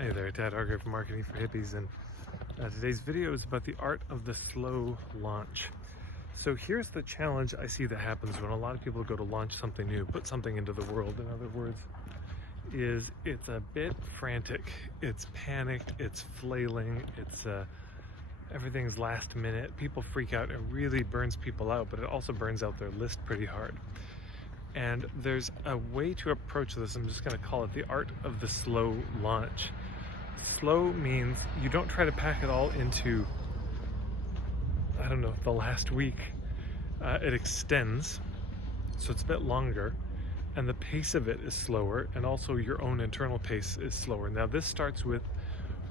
Hey there, Tad Hargrave from Marketing for Hippies, and today's video is about the art of the slow launch. So here's the challenge I see that happens when a lot of people go to launch something new, put something into the world, in other words, is it's a bit frantic, it's panicked, it's flailing, it's everything's last minute, people freak out, it really burns people out, but it also burns out their list pretty hard. And there's a way to approach this, I'm just going to call it the art of the slow launch. Slow means you don't try to pack it all into, I don't know, the last week. It extends, so it's a bit longer, and the pace of it is slower, and also your own internal pace is slower. Now this starts with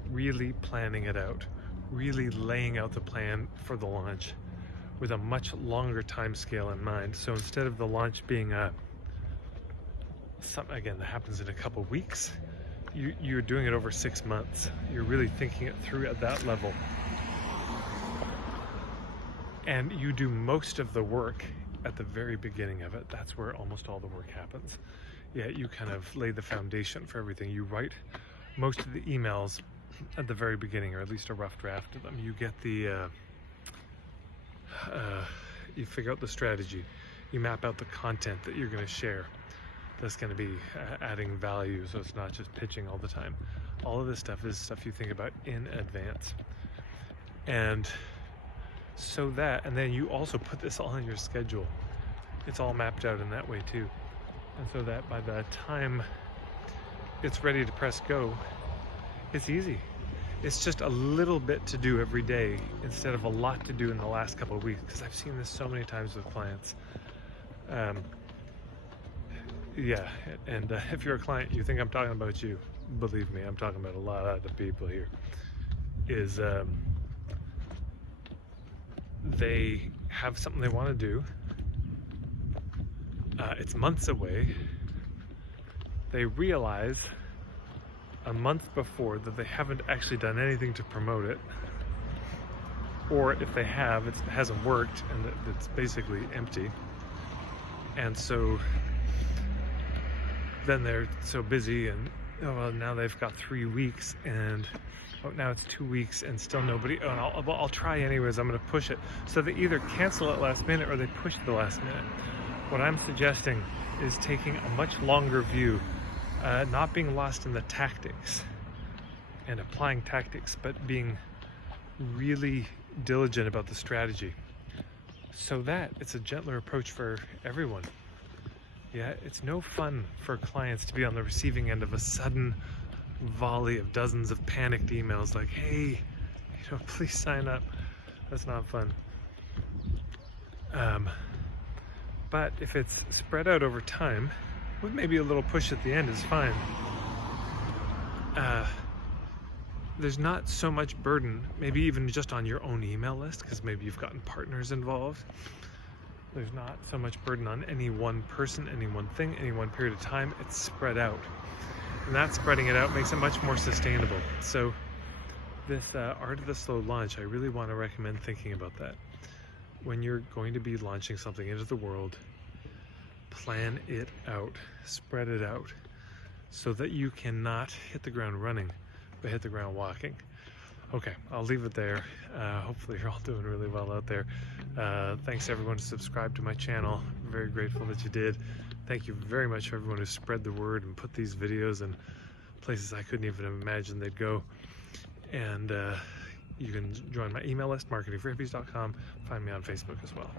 really planning it out, really laying out the plan for the launch with a much longer time scale in mind. So instead of the launch being something again that happens in a couple weeks, you're doing it over 6 months. You're really thinking it through at that level. And you do most of the work at the very beginning of it. That's where almost all the work happens. Yeah, you kind of lay the foundation for everything. You write most of the emails at the very beginning, or at least a rough draft of them. You get the, you figure out the strategy. You map out the content that you're going to share. That's going to be adding value, so it's not just pitching all the time. All of this stuff is stuff you think about in advance. And so that, and then you also put this all in your schedule. It's all mapped out in that way too. And so that by the time it's ready to press go, it's easy. It's just a little bit to do every day instead of a lot to do in the last couple of weeks, because I've seen this so many times with clients. Yeah, and if you're a client, you think I'm talking about you, believe me, I'm talking about a lot of people here, is they have something they want to do, it's months away, they realize a month before that they haven't actually done anything to promote it, or if they have, it hasn't worked and it's basically empty, and so then they're so busy and oh well, now they've got 3 weeks and oh now it's 2 weeks and still nobody, oh I'll try anyways, I'm going to push it. So they either cancel it last minute or they push it the last minute. What I'm suggesting is taking a much longer view, not being lost in the tactics and applying tactics, but being really diligent about the strategy, so that it's a gentler approach for everyone. Yeah, it's no fun for clients to be on the receiving end of a sudden volley of dozens of panicked emails like, hey, please sign up. That's not fun. But if it's spread out over time, with maybe a little push at the end is fine. There's not so much burden, maybe even just on your own email list, because maybe you've gotten partners involved. There's not so much burden on any one person, any one thing, any one period of time. It's spread out. And that spreading it out makes it much more sustainable. So this art of the slow launch, I really want to recommend thinking about that. When you're going to be launching something into the world, plan it out, spread it out, so that you cannot hit the ground running, but hit the ground walking. Okay, I'll leave it there. Hopefully you're all doing really well out there. Thanks everyone who subscribed to my channel. I'm very grateful that you did. Thank you very much for everyone who spread the word and put these videos in places I couldn't even imagine they'd go. And you can join my email list, marketingforhippies.com. Find me on Facebook as well.